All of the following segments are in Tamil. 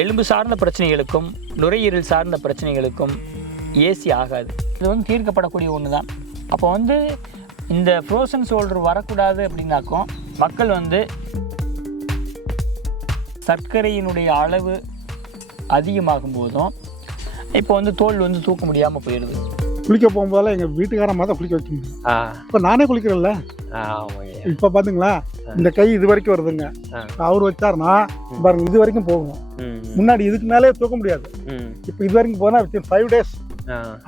எலும்பு சார்ந்த பிரச்சனைகளுக்கும் நுரையீரல் சார்ந்த பிரச்சனைகளுக்கும் ஏசி ஆகாது. இது வந்து தீர்க்கப்படக்கூடிய ஒன்று தான் அப்போ வந்து இந்த ஃப்ரோசன் ஷோல்டர் வரக்கூடாது அப்படின்னாக்கும் மக்கள் வந்து சர்க்கரையினுடைய அளவு அதிகமாகும் போதும் இப்போ வந்து தோல் வந்து தூக்க முடியாமல் போயிடுது. குளிக்க போகும்போதெல்லாம் எங்கள் வீட்டுக்காரன் தான் குளிக்க வைக்க முடியும். இப்போ நானே குளிக்கிறேன்ல. இப்போ பார்த்தீங்களா இந்த கை இது வரைக்கும் வருதுங்க. அவர் வச்சாருன்னா பாருங்க இது வரைக்கும் போகும். முன்னாடி இதுக்கு மேலே தூக்க முடியாது. இப்போ இது வரைக்கும் போனால் வித்தின் ஃபைவ் டேஸ்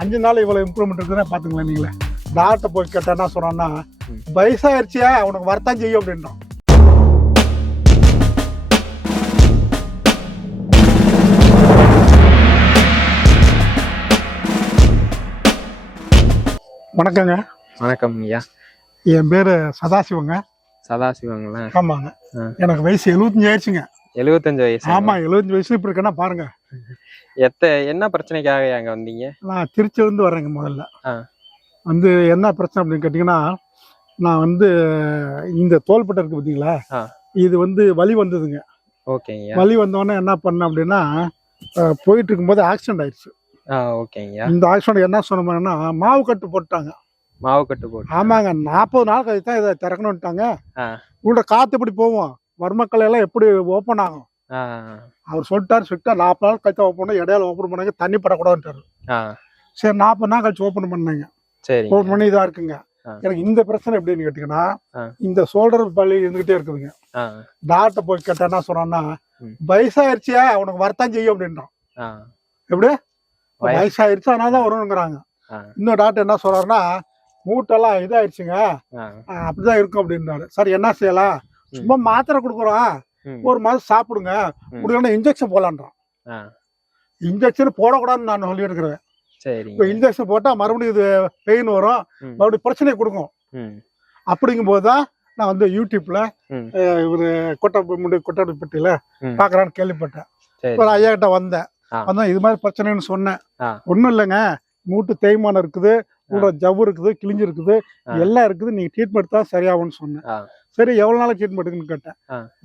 அஞ்சு நாள் இவ்வளோ இம்ப்ரூவ்மெண்ட் இருக்குதுன்னா பார்த்துங்களேன் நீங்களே. டாக்டர் போய் கேட்டா என்ன சொன்னான்னா. வயசாயிருச்சியா அவனுக்கு வரத்தான் செய்யும் அப்படின்றான் வணக்கங்க. வணக்கம் ஐயா. என் பேர் சதாசிவங்க. சதாசிவங்களா? ஆமாங்க. எனக்கு வயசு எழுபத்தஞ்சு ஆயிடுச்சுங்க. எழுபத்தஞ்சு வயசு? ஆமா எழுபத்தஞ்சு வயசு இப்படி இருக்கேன்னா பாருங்க. எத்த என்ன பிரச்சனைக்காக அங்க வந்தீங்க? நான் திருச்சியிலேருந்து வர்றேங்க முதல்ல. வந்து என்ன பிரச்சனை அப்படின்னு கேட்டிங்கன்னா நான் வந்து இந்த தோள்பட்டை இருக்கு பார்த்தீங்களா. இது வந்து வலி வந்ததுங்க. ஓகேங்க. வலி வந்தோடனே என்ன பண்ணேன் அப்படின்னா போயிட்டு இருக்கும்போது ஆக்சிடென்ட் ஆயிடுச்சு. ஓகேங்க. இந்த ஆக்சிடென்ட் என்ன சொன்னோம்னா மாவு கட்டு போட்டாங்க மாவு கட்டு போட்டு. ஆமாங்க நாற்பது நாள் கழிச்சு தான் இதை திறக்கணும்ட்டாங்க. உள்ள காத்து எப்படி போவோம். வர்மக்கலை எல்லாம் எப்படி ஓப்பன் ஆகும்? அவர் சொல்லிட்டாரு ஸ்ட்ரிக்டா நாற்பது நாள் கழிச்சு ஓப்பன் பண்ணி இடையில ஓப்பன் பண்ணாங்க தண்ணி படக்கூடாதுன்ட்டாரு. சரி நாற்பது நாள் கழிச்சு ஓப்பன் பண்ணாங்க. சரிங்க. ஓப்பன் பண்ணி இதா இருக்குங்க. எனக்கு இந்த பிரச்சனை எப்படின்னு கேட்டீங்கன்னா. இந்த ஷோல்டர் வலி இருந்துகிட்டே இருக்குதுங்க. டாக்டர் போய் கேட்டா என்ன சொன்னான்னா ம். வயசாயிருச்சியா? அவனுக்கு வரத்தான் செய்யும் அப்படின்றான். எப்படி? வய- வயசாயிருச்சு அதனால தான் வரும்ங்கிறாங்க. ஆ. இன்னும் டாக்டர் என்ன சொல்றாருன்னா மூட்டெல்லாம் ஆ, அப்படிதான் இருக்கும் அப்படின்றாரு சரி என்ன செய்யலாம் சும்மா மாத்திரை கொடுக்குறோம். ஒரு மாதம் சாப்பிடுங்க. முடியலன்னா இன்ஜெக்ஷன் போடலான்றான். ஆ. இன்ஜெக்ஷன் போடக்கூடாதுன்னு நான் சொல்லியிருக்கிறேன். இப்போ சரிங்க இன்ஜெக்ஷன் போட்டால் மறுபடியும் இது பெயின் வரும். மறுபடியும் பிரச்சனை கொடுக்கும். அப்படிங்கும்போது தான் நான் வந்து யூடியூப்ல. இவர் கொட்டை கொட்டாடிப்பட்டியில ம். பார்க்கறான்னு கேள்விப்பட்டேன். ஒரு ஐயா கிட்ட வந்தேன். ஆ. வந்தேன் இது மாதிரி பிரச்சனைன்னு சொன்னேன். ஒன்றும் இல்லைங்க. மூட்டு தேய்மானம் இருக்குது. கூட ஜவ்வு இருக்குது கிழிஞ்சு இருக்குது. எல்லாம் இருக்குது நீங்க ட்ரீட்மெண்ட் தான் சரியாகும்னு சொன்னேன். சரி எவ்வளவு நாள் ட்ரீட்மெண்ட் எடுக்குன்னு கேட்டேன்.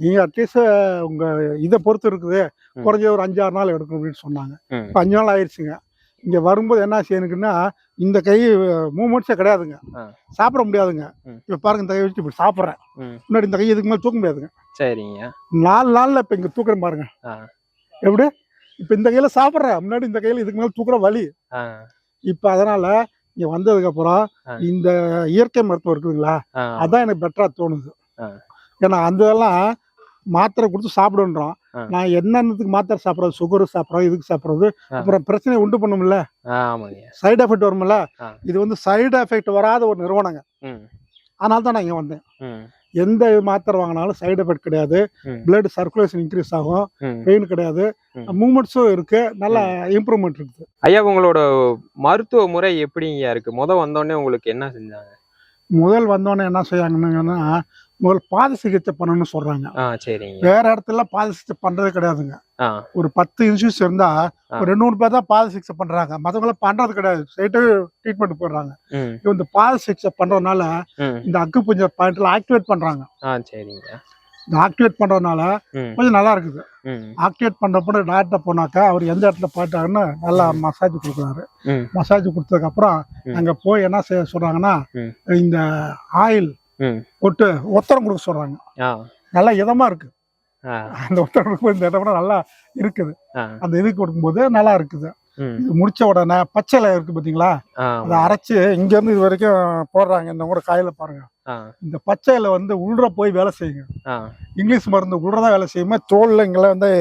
நீங்க அட்லீஸ்ட் உங்க இதை பொறுத்து இருக்குது. குறைஞ்ச ஒரு அஞ்சு ஆறு நாள் எடுக்கணும் அப்படின்னு சொன்னாங்க. இப்போ அஞ்சு நாள் ஆயிடுச்சுங்க. இங்க வரும்போது என்ன செய்யணுக்குன்னா இந்த கை மூமெண்ட்ஸே கிடையாதுங்க. சாப்பிட முடியாதுங்க. இப்ப பாருங்க இந்த கை வச்சு இப்படி சாப்பிட்றேன். முன்னாடி இந்த கை இதுக்கு மேலே தூக்க முடியாதுங்க. சரிங்க. நாலு நாள்ல இப்ப இங்க தூக்குறேன் பாருங்க. எப்படி? இப்ப இந்த கையில சாப்பிட்றேன். முன்னாடி இந்த கையில இதுக்கு மேல தூக்குற வலி. இப்ப அதனால இங்க வந்ததுக்கு அப்புறம். இந்த இயற்கை மருத்துவம் இருக்குதுங்களா? அதான் எனக்கு பெட்டரா தோணுது. ஏன்னா அந்த இதெல்லாம் மாத்திரை கொடுத்து சாப்பிடுன்றோம். நான் என்னென்னத்துக்கு மாத்திரை சாப்பிட்றது? சுகர் சாப்பிட்றது இதுக்கு சாப்பிட்றது. அப்புறம் பிரச்சனை உண்டு பண்ணும்ல? சைடு எஃபெக்ட் வரும்ல. இது வந்து சைடு எஃபெக்ட் வராத ஒரு நிறுவனங்க. அதனால தான் நான் இங்க வந்தேன். எந்த மாத்திரை வாங்கினாலும் சைடு எஃபெக்ட் கிடையாது. பிளட் சர்க்குலேஷன் இன்க்ரீஸ் ஆகும். பெயின் கிடையாது. மூமெண்ட்ஸும் இருக்கு. நல்ல இம்ப்ரூவ்மெண்ட் இருக்குது. ஐயா உங்களோட மருத்துவ முறை எப்படிங்க இருக்கு? முத வந்தோடனே உங்களுக்கு என்ன செஞ்சாங்க? முதல் வந்தோடனே என்ன செய்யாங்கன்னா முதல் பாத சிகிச்சை பண்ணணும்னு சொல்றாங்க. வேற இடத்துல பாத சிகிச்சை பண்றது கிடையாதுங்க. ஒரு பத்து இன்சூஸ் இருந்தா. ஒரு ரெண்டு பேர் தான் பாத சிகிச்சை பண்றாங்க. மற்றவங்கள பண்றது கிடையாது. ஸ்ட்ரைட்டு ட்ரீட்மெண்ட் போடுறாங்க. இந்த பாத சிகிச்சை பண்றதுனால இந்த அக்கு பஞ்சர் பாயிண்ட்ல ஆக்டிவேட் பண்றாங்க. இந்த ஆக்டிவேட் பண்றதுனால கொஞ்சம் நல்லா இருக்குது. ஆக்டிவேட் பண்றப்ப டாக்டர் போனாக்கா அவர் எந்த இடத்துல பாட்டாருன்னு நல்லா மசாஜ் கொடுக்குறாரு. மசாஜ் கொடுத்ததுக்கு அப்புறம். அங்க போய் என்ன செய்ய சொல்றாங்கன்னா. இந்த ஆயில் ம். போட்டு ஒத்தரம் கொடுக்க சொல்றாங்க. நல்லா இதமா இருக்கு. அந்த ஒத்தரம் கொடுக்கும்போது இந்த இடம் நல்லா இருக்குது. அந்த இது கொடுக்கும்போது நல்லா இருக்குது. இது முடிச்ச உடனே பச்சை இலை இருக்கு பாத்தீங்களா? அதை அரைச்சு இங்க இருந்து இது வரைக்கும் போடுறாங்க. இந்த கூட காயில பாருங்க. இந்த பச்சை இலை வந்து உள்ற போய் வேலை செய்யுங்க. இங்கிலீஷ் மருந்து உள்றதா வேலை செய்யுமா? தோல்ல இங்கெல்லாம் வந்து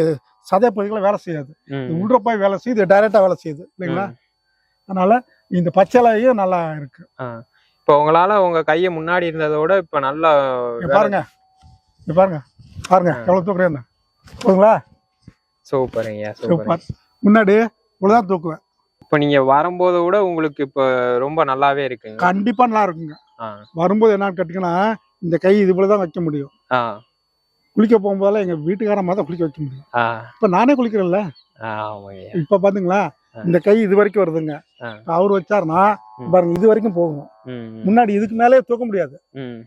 சதை பகுதிகளை வேலை செய்யாது. உள்ற போய் வேலை செய்யுது டைரக்டா வேலை செய்யுது. இல்லைங்களா. அதனால இந்த பச்சை இலையும் நல்லா இருக்கு. இப்போ உங்களால உங்க கைய முன்னாடி இருந்ததோட இப்ப நல்லா பாருங்க. பாருங்க. பாருங்க. எவ்வளவு தூக்குறேன் போதுங்களா? சூப்பருங்க சூப்பர். முன்னாடி இவ்வளவுதான் தூக்குவேன். இப்போ நீங்க வரும்போது கூட உங்களுக்கு இப்போ ரொம்ப நல்லாவே இருக்குங்க. கண்டிப்பா நல்லா இருக்குங்க. வரும்போது என்னன்னு கேட்டீங்கன்னா இந்த கை இது போல தான் வைக்க முடியும். குளிக்க போகும்போதெல்லாம் எங்க வீட்டுக்காரன் தான் குளிக்க வைக்க முடியும். இப்ப நானே குளிக்கிறேன்ல. இப்ப பாத்தீங்களா. இந்த கை இது வரைக்கும் வருதுங்க. அவர் வச்சாருன்னா. பாருங்க இது வரைக்கும் போகும். முன்னாடி இதுக்கு மேலே தூக்க முடியாது.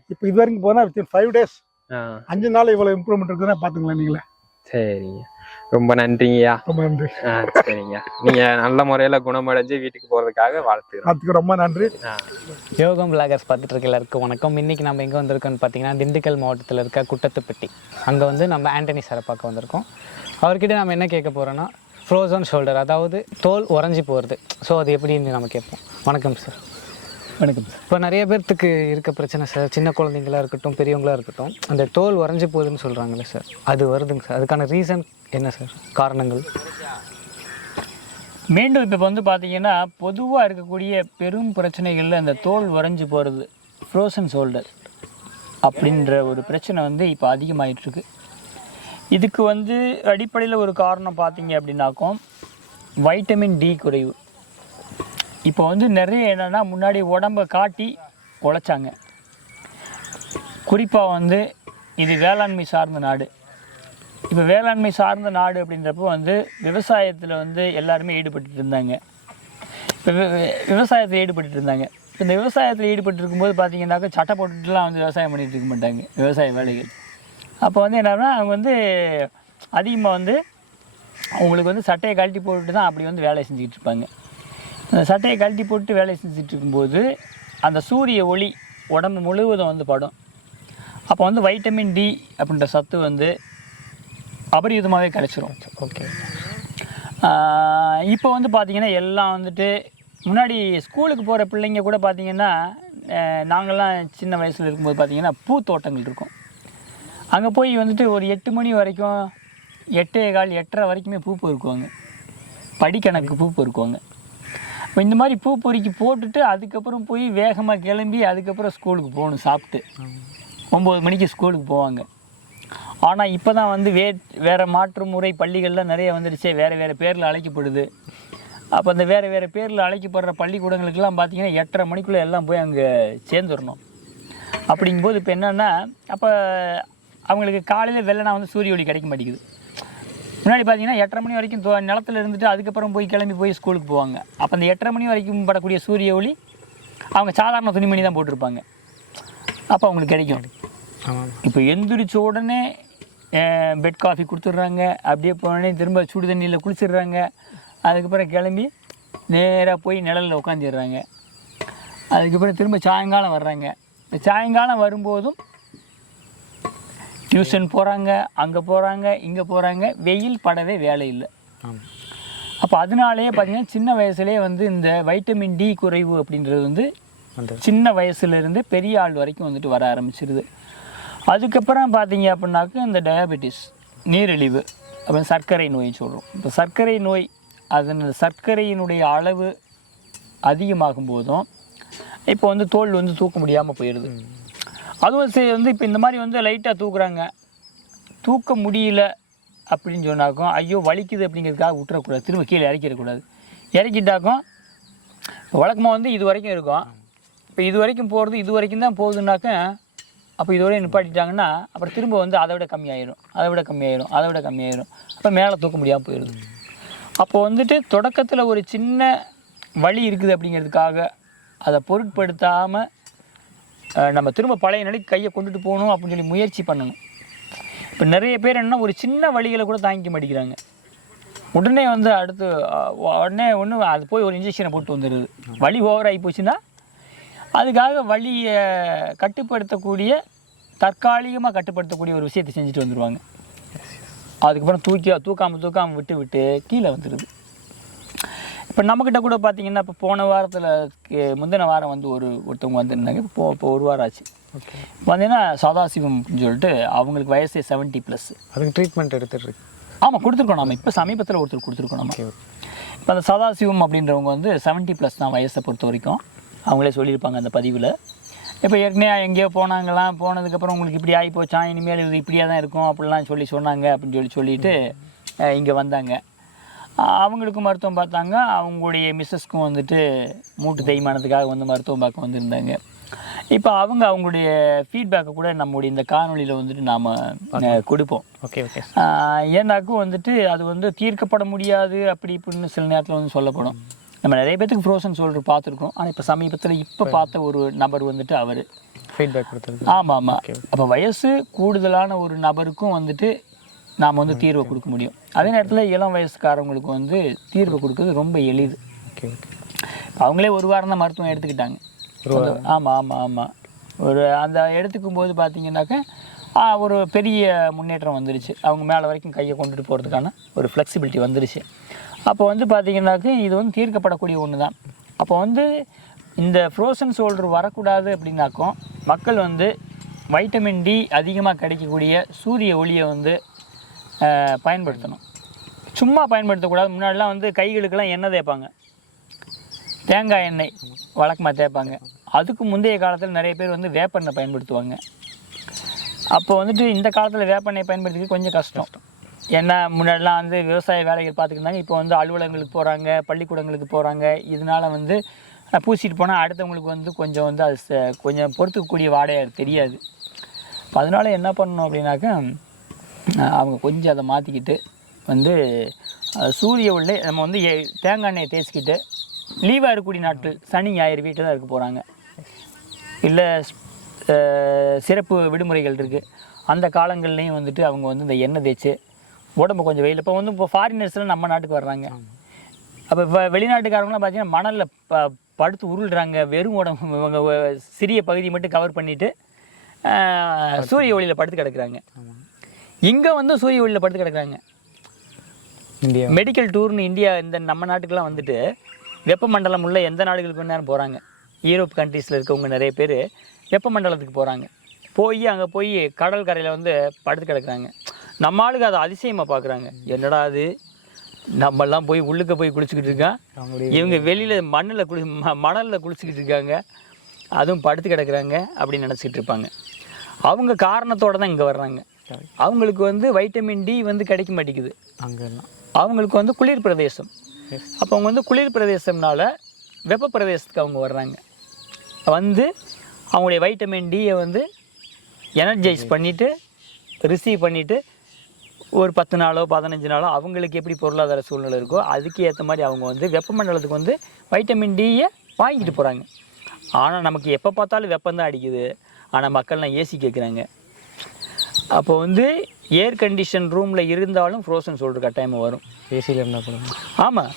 இப்ப இது வரைக்கும் போனா வித்தின் ஃபைவ் டேஸ் ஆ. அஞ்சு நாள் இவ்வளவு இம்ப்ரூவ்மெண்ட் இருக்குதுன்னா பாத்துங்களேன் நீங்களே. சரிங்க. ரொம்ப நன்றிங்கய்யா. ரொம்ப நன்றி. ஆ, சரிங்க. நீங்க நல்ல முறையில குணமடைஞ்சு வீட்டுக்கு போறதுக்காக வாழ்த்துக்கிறோம். அதுக்கு ரொம்ப நன்றி. யோகம் விலாகர்ஸ் பார்த்துட்டு இருக்க எல்லாருக்கும் வணக்கம். இன்னைக்கு நம்ம எங்கே வந்திருக்கோம்னு பார்த்தீங்கன்னா திண்டுக்கல் மாவட்டத்தில் இருக்க குட்டத்துப்பட்டி. அங்கே வந்து நம்ம ஆண்டனி சாரை பார்க்க வந்திருக்கோம். அவர்கிட்ட நம்ம என்ன கேட்க போகிறோன்னா ஃப்ரோசன் ஷோல்டர் அதாவது தோல் உறைஞ்சி போகிறது ஸோ அது எப்படின்னு நம்ம கேட்போம். வணக்கம் சார் வணக்கம் சார் இப்போ நிறைய பேர்த்துக்கு இருக்க பிரச்சனை சார் சின்ன குழந்தைங்களா இருக்கட்டும் பெரியவங்களா இருக்கட்டும் அந்த தோல் உறைஞ்சி போகுதுன்னு சொல்கிறாங்களே சார் அது வருதுங்க சார் அதுக்கான ரீசன் என்ன சார் காரணங்கள்? மீண்டும் இப்போ வந்து பார்த்தீங்கன்னா பொதுவாக இருக்கக்கூடிய பெரும் பிரச்சனைகளில் அந்த தோல் உறைஞ்சு போகிறது ஃப்ரோசன் ஷோல்டர் அப்படின்ற ஒரு பிரச்சனை வந்து இப்போ அதிகமாயிட்டு இருக்கு. இதுக்கு வந்து அடிப்படையில் ஒரு காரணம் பார்த்தீங்க அப்படின்னாக்கும் வைட்டமின் டி குறைவு. இப்போ வந்து நிறைய என்னென்னா முன்னாடி உடம்பை காட்டி உழைச்சாங்க. குறிப்பாக வந்து இது வேளாண்மை சார்ந்த நாடு. இப்போ வேளாண்மை சார்ந்த நாடு அப்படின்றப்போ வந்து விவசாயத்தில் வந்து எல்லாருமே ஈடுபட்டு இருந்தாங்க. இப்போ விவசாயத்தில் ஈடுபட்டு இருந்தாங்க. இப்போ இந்த விவசாயத்தில் ஈடுபட்டு இருக்கும்போது பார்த்தீங்கன்னாக்கா சட்டை போட்டுட்டுலாம் வந்து விவசாயம் பண்ணிகிட்டு இருக்க மாட்டாங்க. விவசாய வேலைகள். அப்போ வந்து என்னன்னா அவங்க வந்து அதிகமாக வந்து அவங்களுக்கு வந்து சட்டையை கழட்டி போட்டுட்டு தான் அப்படி வந்து வேலை செஞ்சுக்கிட்டு இருப்பாங்க. அந்த சட்டையை கழட்டி போட்டு வேலை செஞ்சுட்டு இருக்கும்போது அந்த சூரிய ஒளி உடம்பு முழுவதும் வந்து படும். அப்போ வந்து வைட்டமின் டி அப்படின்ற சத்து வந்து அபரிவிதமாகவே கிடச்சிரும் ஓகே இப்போ வந்து பார்த்தீங்கன்னா எல்லாம் வந்துட்டு முன்னாடி ஸ்கூலுக்கு போகிற பிள்ளைங்க கூட பார்த்தீங்கன்னா நாங்கள்லாம் சின்ன வயசில் இருக்கும்போது பார்த்தீங்கன்னா பூத்தோட்டங்கள் இருக்கும். அங்கே போய் வந்துட்டு ஒரு எட்டு மணி வரைக்கும் எட்டே கால் எட்டரை வரைக்குமே பூ பொறுக்குவாங்க. படிக்கணக்கு பூ பொறுக்குவாங்க. இப்போ இந்த மாதிரி பூ பொறுக்கி போட்டுட்டு அதுக்கப்புறம் போய் வேகமாக கிளம்பி அதுக்கப்புறம் ஸ்கூலுக்கு போகணும் சாப்பிட்டு. ஒம்பது மணிக்கு ஸ்கூலுக்கு போவாங்க. ஆனால் இப்போ தான் வந்து வே வேறு மாற்று முறை பள்ளிகள்லாம் நிறைய வந்துடுச்சே வேறு வேறு பேரில் அழைக்கப்படுது. அப்போ அந்த வேறு வேறு பேரில் அழைக்கப்படுற பள்ளிக்கூடங்களுக்கெல்லாம் பார்த்தீங்கன்னா எட்டரை மணிக்குள்ளே எல்லாம் போய் அங்கே சேர்ந்துடணும் அப்படிங்கும்போது இப்போ என்னென்னா அப்போ அவங்களுக்கு காலையில் வெள்ளனா வந்து சூரிய ஒளி கிடைக்க மாட்டேங்குது. முன்னாடி பார்த்தீங்கன்னா எட்டரை மணி வரைக்கும் நிலத்துல இருந்துட்டு அதுக்கப்புறம் போய் கிளம்பி போய் ஸ்கூலுக்கு போவாங்க. அப்போ அந்த எட்டரை மணி வரைக்கும் படக்கூடிய சூரிய ஒளி அவங்க சாதாரண துணிமணி தான் போட்டிருப்பாங்க. அப்போ அவங்களுக்கு கிடைக்கும். இப்போ எந்திரிச்ச உடனே பெட் காஃபி கொடுத்துட்றாங்க. அப்படியே போனோடனே திரும்ப சுடு தண்ணியில் குளிச்சிடுறாங்க. அதுக்கப்புறம் கிளம்பி நேராக போய் நிழலில் உட்காந்துடுறாங்க அதுக்கப்புறம் திரும்ப சாயங்காலம் வர்றாங்க. சாயங்காலம் வரும்போதும் டியூஷன் போகிறாங்க அங்கே போகிறாங்க இங்கே போகிறாங்க வெயில் படவே வேலை இல்லை. அப்போ அதனாலேயே பார்த்தீங்கன்னா சின்ன வயசுலேயே வந்து இந்த வைட்டமின் டி குறைவு அப்படின்றது வந்து சின்ன வயசுலேருந்து பெரிய ஆள் வரைக்கும் வந்துட்டு வர ஆரம்பிச்சிருது. அதுக்கப்புறம் பார்த்தீங்க அப்படின்னாக்க இந்த டயபெட்டிஸ் நீரிழிவு அப்புறம் சர்க்கரை நோய் சொல்கிறோம் இப்போ சர்க்கரை நோய் அதன் சர்க்கரையினுடைய அளவு அதிகமாகும் போதும் இப்போ வந்து தோல் வந்து தூக்க முடியாமல் போயிடுது அதுவும் சரி வந்து இப்போ இந்த மாதிரி வந்து லைட்டாக தூக்குறாங்க. தூக்க முடியல அப்படின்னு சொன்னாக்கும் ஐயோ வலிக்குது அப்படிங்கிறதுக்காக விட்டுறக்கூடாது. திரும்ப கீழே இறக்கிடக்கூடாது. இறக்கிட்டாக்கும் வழக்கமாக வந்து இது வரைக்கும் இருக்கும். இப்போ இது வரைக்கும் போகிறது இது வரைக்கும் தான் போகுதுனாக்க அப்போ இதோடய நிப்பாட்டிட்டாங்கன்னா அப்புறம் திரும்ப வந்து அதை விட கம்மியாயிரும். அதை விட கம்மியாயிரும். அதை விட கம்மியாயிரும். அப்போ மேலே தூக்க முடியாமல் போயிடுது. அப்போ வந்துட்டு தொடக்கத்தில் ஒரு சின்ன வலி இருக்குது அப்படிங்கிறதுக்காக அதை பொருட்படுத்தாமல் நம்ம திரும்ப பழைய நிலைக்கு கையை கொண்டுட்டு போகணும் அப்படின்னு சொல்லி முயற்சி பண்ணணும். இப்போ நிறைய பேர் என்ன ஒரு சின்ன வழிகளை கூட தாங்கிக்க மாட்டேங்கிறாங்க. உடனே வந்து அடுத்து உடனே ஒன்று அது போய் ஒரு இன்ஜெக்ஷனை போட்டு வந்துடுது. வலி ஓவர் ஆகி போச்சுன்னா அதுக்காக வழியை கட்டுப்படுத்தக்கூடிய தற்காலிகமாக கட்டுப்படுத்தக்கூடிய ஒரு விஷயத்தை செஞ்சுட்டு வந்துடுவாங்க அதுக்கப்புறம் தூக்கி தூக்காமல் தூக்காமல் விட்டு விட்டு கீழே வந்துடுது இப்போ நம்மக்கிட்ட கூட பார்த்தீங்கன்னா இப்போ போன வாரத்தில் முந்தின வாரம் வந்து ஒரு ஒருத்தவங்க வந்திருந்தாங்க. இப்போ இப்போ ஒரு வாரம் ஆச்சு. பார்த்தீங்கன்னா சதாசிவம் அப்படின்னு சொல்லிட்டு அவங்களுக்கு வயசு செவன்ட்டி ப்ளஸ் அதுக்கு ட்ரீட்மெண்ட் எடுத்துட்டு இருக்கு. ஆமாம் கொடுத்துருக்கோம் நம்ம. இப்போ சமீபத்தில் ஒருத்தர் கொடுத்துருக்கோம் நம்ம. இப்போ அந்த சதாசிவம் அப்படின்றவங்க வந்து செவன்ட்டி ப்ளஸ் தான் வயசை பொறுத்த வரைக்கும். அவங்களே சொல்லியிருப்பாங்க அந்த பதிவில். இப்போ ஏற்கனவே எங்கேயோ போனாங்களாம் போனதுக்கப்புறம் உங்களுக்கு இப்படி ஆகி போச்சான் இனிமேல் இது இப்படியே தான் இருக்கும் அப்படிலாம் சொல்லி சொன்னாங்க அப்படின்னு சொல்லி சொல்லிட்டு இங்கே வந்தாங்க. அஹ் அவங்களுக்கும் மருத்துவம் பார்த்தாங்க. அவங்களுடைய மிஸ்ஸஸ்க்கும் வந்துட்டு மூட்டு தேய்மானத்துக்காக வந்து மருத்துவம் பார்க்க வந்திருந்தாங்க. இப்போ அவங்க அவங்களுடைய ஃபீட்பேக்கை கூட நம்முடைய இந்த காணொளியில் வந்துட்டு நாம் கொடுப்போம். Okay okay. ஏன்னாக்கும் வந்துட்டு அது வந்து தீர்க்கப்பட முடியாது அப்படி இப்படின்னு சில நேரத்தில் வந்து சொல்லப்படும். நம்ம நிறைய பேத்துக்கு ஃப்ரோசன் ஷோல்டர் பார்த்துருக்கோம். ஆனால் இப்போ சமீபத்தில் இப்போ பார்த்த ஒரு நபர் வந்துட்டு அவர். ஃபீட்பேக் கொடுத்துருக்கு ஆமாம் ஆமாம் அப்போ வயசு கூடுதலான ஒரு நபருக்கும் வந்துட்டு நாம் வந்து தீர்வை கொடுக்க முடியும். அதே நேரத்தில் இளம் வயசுக்காரவங்களுக்கு வந்து தீர்வு கொடுக்கறது ரொம்ப எளிது. அவங்களே ஒரு வாரம் தான் மருத்துவம் எடுத்துக்கிட்டாங்க. ஆமாம் ஆமாம் ஆமாம் ஒரு அந்த எடுத்துக்கும் போது பார்த்தீங்கன்னாக்கா ஒரு பெரிய முன்னேற்றம் வந்துருச்சு. அவங்க மேலே வரைக்கும் கையை கொண்டுட்டு போகிறதுக்கான ஒரு ஃப்ளெக்சிபிலிட்டி வந்துருச்சு. அப்போ வந்து பார்த்தீங்கன்னாக்க இது வந்து தீர்க்கப்படக்கூடிய ஒன்று தான் அப்போ வந்து இந்த ஃப்ரோசன் ஷோல்டர் வரக்கூடாது அப்படின்னாக்கும் மக்கள் வந்து வைட்டமின் டி அதிகமாக கிடைக்கக்கூடிய சூரிய ஒளியை வந்து பயன்படுத்தணும். சும்மா பயன்படுத்தக்கூடாது. முன்னாடிலாம் வந்து கைகளுக்கெல்லாம் எண்ணெய் தேய்ப்பாங்க. தேங்காய் எண்ணெய் வழக்கமாக தேய்ப்பாங்க. அதுக்கு முந்தைய காலத்தில் நிறைய பேர் வந்து வேப்பெண்ணெய் பயன்படுத்துவாங்க. அப்போ வந்துட்டு இந்த காலத்தில் வேப்பெண்ணெய் பயன்படுத்திக்க கொஞ்சம் கஷ்டம். ஏன்னா முன்னாடிலாம் வந்து விவசாய வேலைகள் பார்த்துக்கிட்டாங்க இப்போ வந்து அலுவலகங்களுக்கு போகிறாங்க பள்ளிக்கூடங்களுக்கு போகிறாங்க இதனால வந்து பூசிட்டு போனால் அடுத்தவங்களுக்கு வந்து கொஞ்சம் வந்து அது கொஞ்சம் பொறுத்துக்கக்கூடிய வாடையாக தெரியாது. இப்போ அதனால என்ன பண்ணணும் அப்படின்னாக்கா அவங்க கொஞ்சம் அதை மாற்றிக்கிட்டு வந்து சூரிய உள்ளே நம்ம வந்து தேங்காய் எண்ணெயை தேய்ச்சிக்கிட்டு லீவாக இருக்கக்கூடிய நாட்கள் சனி ஞாயிறு வீட்டில் தான் இருக்க போகிறாங்க இல்லை சிறப்பு விடுமுறைகள் இருக்குது அந்த காலங்கள்லேயும் வந்துட்டு அவங்க வந்து இந்த எண்ணெய் தேய்ச்சி உடம்பு கொஞ்சம் வெயில். இப்போ வந்து இப்போ ஃபாரினர்ஸ்லாம் நம்ம நாட்டுக்கு வர்றாங்க. அப்போ இப்போ வெளிநாட்டுக்காரங்களாம் பார்த்தீங்கன்னா மணலில் ப படுத்து உருள்றாங்க. வெறும் உடம்பு இவங்க சிறிய பகுதியை மட்டும் கவர் பண்ணிவிட்டு சூரிய ஒளியில் படுத்து கிடக்குறாங்க. இங்கே வந்து சூரிய ஒளியில் படுத்து கிடக்குறாங்க. இந்தியா. மெடிக்கல் டூர்னு இந்தியா இந்த நம்ம நாட்டுக்கெல்லாம் வந்துட்டு வெப்பமண்டலம் உள்ள எந்த நாடுகளுக்கு வேணாலும் போகிறாங்க யூரோப் கண்ட்ரீஸில் இருக்கவங்க நிறைய பேர் வெப்பமண்டலத்துக்கு போகிறாங்க போய் அங்கே போய் கடல் கரையில் வந்து படுத்து கிடக்குறாங்க. நம்ம ஆளுக்கு அதை அதிசயமாக பார்க்குறாங்க என்னடா அது? நம்மெல்லாம் போய் உள்ளுக்க போய் குளிச்சுக்கிட்டு இருக்கான் இவங்க வெளியில் மண்ணில் குளி ம மணலில் குளிச்சுக்கிட்டு இருக்காங்க. அதுவும் படுத்து கிடக்குறாங்க அப்படின்னு நினச்சிக்கிட்டு இருப்பாங்க. அவங்க காரணத்தோடு தான் இங்கே வர்றாங்க. அவங்களுக்கு வந்து வைட்டமின் டி வந்து கிடைக்க மாட்டேங்குது. அங்கெல்லாம். அவங்களுக்கு வந்து குளிர் பிரதேசம். அப்போ அவங்க வந்து குளிர் பிரதேசம்னால வெப்ப பிரதேசத்துக்கு அவங்க வர்றாங்க. வந்து அவங்களுடைய வைட்டமின் டியை வந்து எனர்ஜைஸ் பண்ணிவிட்டு ரிசீவ் பண்ணிவிட்டு ஒரு பத்து நாளோ பதினஞ்சு நாளோ அவங்களுக்கு எப்படி பொருளாதார சூழ்நிலை இருக்கோ அதுக்கு ஏற்ற மாதிரி அவங்க வந்து வெப்பமண்டலத்துக்கு வந்து வைட்டமின் டியை வாங்கிட்டு போகிறாங்க ஆனால் நமக்கு எப்போ பார்த்தாலும் வெப்பம் அடிக்குது. ஆனால் மக்கள்லாம் ஏசி கேட்குறாங்க அப்போ வந்து ஏர் கண்டிஷன் ரூமில் இருந்தாலும் ஃப்ரோசன் சொல்கிற கட்டாயமாக வரும். ஏசியில் இருந்தால் கூட ஆமாம்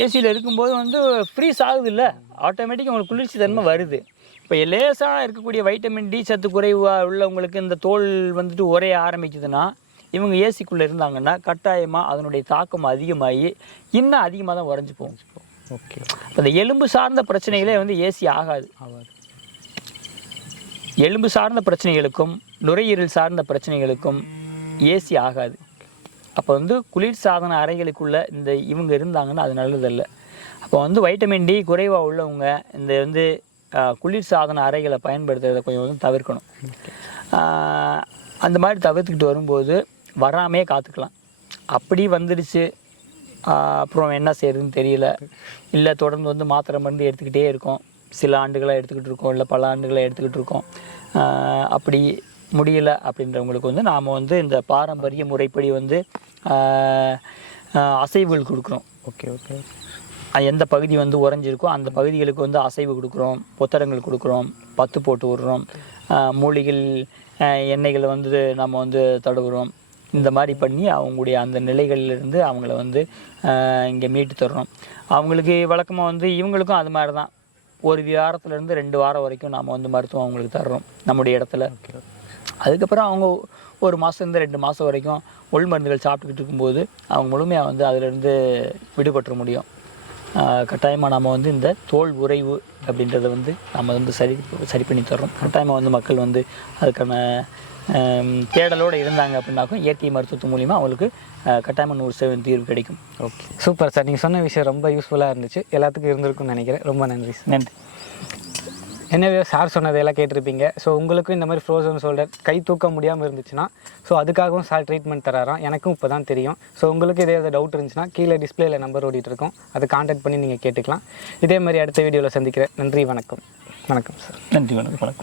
ஏசியில் இருக்கும்போது வந்து ஃப்ரீஸ் ஆகுது இல்லை ஆட்டோமேட்டிக் உங்களுக்கு குளிர்ச்சி தன்மை வருது. இப்போ லேசாக இருக்கக்கூடிய வைட்டமின் டி சத்து குறைவாக உள்ளவங்களுக்கு இந்த தோல் வந்துட்டு உரைய ஆரம்பிக்குதுன்னா இவங்க ஏசிக்குள்ளே இருந்தாங்கன்னா கட்டாயமாக அதனுடைய தாக்கம் அதிகமாகி இன்னும் அதிகமாக தான் உறைஞ்சி போகும். ஓகே. அந்த எலும்பு சார்ந்த பிரச்சனைகளே வந்து ஏசி ஆகாது. ஆகாது. எலும்பு சார்ந்த பிரச்சனைகளுக்கும் நுரையீரல் சார்ந்த பிரச்சனைகளுக்கும் ஏசி ஆகாது. அப்போ வந்து குளிர் சாதன அறைகளுக்குள்ள இந்த இவங்க இருந்தாங்கன்னா அது நல்லதல்ல. அப்போ வந்து வைட்டமின் டி குறைவாக உள்ளவங்க இந்த வந்து குளிர் சாதன அறைகளை பயன்படுத்துறதை கொஞ்சம் வந்து தவிர்க்கணும். அந்த மாதிரி தவிர்த்துக்கிட்டு வரும்போது வராமே காத்துக்கலாம். அப்படி வந்துடுச்சு அப்புறம் என்ன செய்யறதுன்னு தெரியல. இல்லை தொடர்ந்து வந்து மாத்திரை மருந்து எடுத்துக்கிட்டே இருக்கோம். சில ஆண்டுகளாக எடுத்துக்கிட்டு இருக்கோம். இல்லை பல ஆண்டுகளாக எடுத்துக்கிட்டு இருக்கோம். அப்படி முடியல அப்படின்றவங்களுக்கு வந்து நாம் வந்து இந்த பாரம்பரிய முறைப்படி வந்து அசைவுகள் கொடுக்குறோம் ஓகே ஓகே. எந்த பகுதி வந்து உறைஞ்சிருக்கோ அந்த பகுதிகளுக்கு வந்து அசைவு கொடுக்குறோம் புத்தடங்கள் கொடுக்குறோம் பத்து போட்டு விடுறோம் மூலிகள் எண்ணெய்களை வந்து நம்ம வந்து தடவுறோம். இந்த மாதிரி பண்ணி அவங்களுடைய அந்த நிலைகள்லேருந்து அவங்கள வந்து இங்கே மீட்டு தர்றோம். அவங்களுக்கு வழக்கமாக வந்து இவங்களுக்கும் அது மாதிரி தான் ஒரு வாரத்துலேருந்து ரெண்டு வாரம் வரைக்கும் நாம் வந்து மருத்துவம் அவங்களுக்கு தர்றோம் நம்முடைய இடத்துல. அதுக்கப்புறம் அவங்க ஒரு மாதத்துலேருந்து ரெண்டு மாதம் வரைக்கும் உள் மருந்துகள் சாப்பிட்டுக்கிட்டு இருக்கும்போது அவங்க முழுமையாக வந்து அதிலிருந்து விடுபட்டுற முடியும். கட்டாயமாக நம்ம வந்து இந்த தோல் உறைவு அப்படின்றத வந்து நம்ம வந்து சரி சரி பண்ணி தர்றோம். கட்டாயமாக வந்து மக்கள் வந்து அதுக்கான தேடலோடு இருந்தாங்க அப்படின்னாக்கும் இயற்கை மருத்துவத்து மூலிமா அவங்களுக்கு கட்டாயமாக நூறு சதவீதம் தீர்வு கிடைக்கும். Okay super sir. நீங்கள் சொன்ன விஷயம் ரொம்ப யூஸ்ஃபுல்லாக இருந்துச்சு. எல்லாத்துக்கும் இருந்திருக்கும்னு நினைக்கிறேன். ரொம்ப நன்றி நன்றி. எனவே சார் சொன்னதையெல்லாம் கேட்டிருப்பீங்க. ஸோ உங்களுக்கும் இந்த மாதிரி ஃப்ரோசன் ஷோல்டர் கை தூக்க முடியாமல் இருந்துச்சுன்னா ஸோ அதுக்காகவும் சார் ட்ரீட்மெண்ட் தராராம். எனக்கும் இப்போ தான் தெரியும். ஸோ உங்களுக்கு இதே டவுட் இருந்துச்சுன்னா கீழே டிஸ்பிளேல நம்பர் ஓடிட்டு இருக்கோம் அதை காண்டாக்ட் பண்ணி நீங்கள் கேட்டுக்கலாம். இதே மாதிரி அடுத்த வீடியோவில் சந்திக்கிறேன். நன்றி வணக்கம். வணக்கம் சார் நன்றி வணக்கம் வணக்கம்.